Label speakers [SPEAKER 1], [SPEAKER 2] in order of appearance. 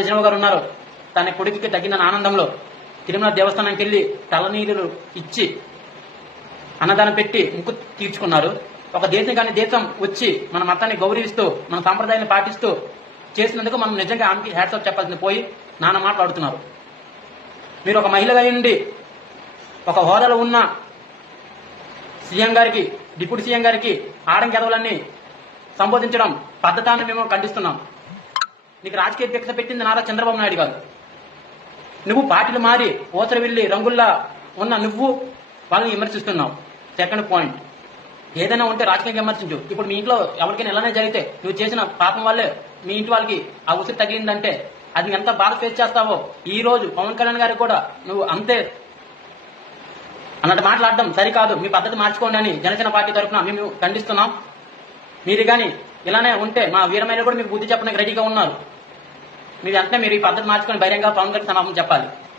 [SPEAKER 1] నిజరావు గారు ఉన్నారు. తన కొడుకుకి తగిన ఆనందంలో తిరుమల దేవస్థానానికి వెళ్ళి తలనీరు ఇచ్చి అన్నదానం పెట్టి ముక్కు తీర్చుకున్నారు. ఒక దేశం కానీ దేశం వచ్చి మన మతాన్ని గౌరవిస్తూ మన సాంప్రదాయాన్ని పాటిస్తూ చేసినందుకు మనం నిజంగా ఆమెకి హ్యాట్సాప్ చెప్పాల్సింది పోయి నాన్న మాట్లాడుతున్నారు. మీరు ఒక మహిళగా ఉండి ఒక హోదాలో ఉన్న సీఎం గారికి డిప్యూటీ సీఎం గారికి ఆడంకి ఎదవలన్నీ సంబోధించడం పద్ధతాన్ని మేము ఖండిస్తున్నాం. నీకు రాజకీయ దీక్ష పెట్టింది నారా చంద్రబాబు నాయుడు గారు నువ్వు పార్టీలు మారి ఊతర వెళ్ళి రంగుల్లా ఉన్న నువ్వు వాళ్ళని విమర్శిస్తున్నావు. సెకండ్ పాయింట్ ఏదైనా ఉంటే రాజకీయంగా విమర్శించు. ఇప్పుడు మీ ఇంట్లో ఎవరికైనా ఎలానే జరిగితే నువ్వు చేసిన పాపం వల్లే మీ ఇంటి వాళ్ళకి ఆ ఉసిరి తగిలిందంటే అది ఎంత బాధ ఫేస్ చేస్తావో ఈ రోజు పవన్ కళ్యాణ్ గారికి కూడా నువ్వు అంతే. అన్నట్టు మాట్లాడడం సరికాదు. మీ పద్ధతి మార్చుకోండి అని జనసేన పార్టీ తరఫున మేము ఖండిస్తున్నాం. మీరు కానీ ఇలానే ఉంటే మా వీరమైన కూడా మీకు బుద్ధి చెప్పడానికి రెడీగా ఉన్నారు. మీరు వెంటనే మీరు ఈ పద్ధతి మార్చుకొని బహిరంగ పవన్ గారికి సమాపం చెప్పాలి.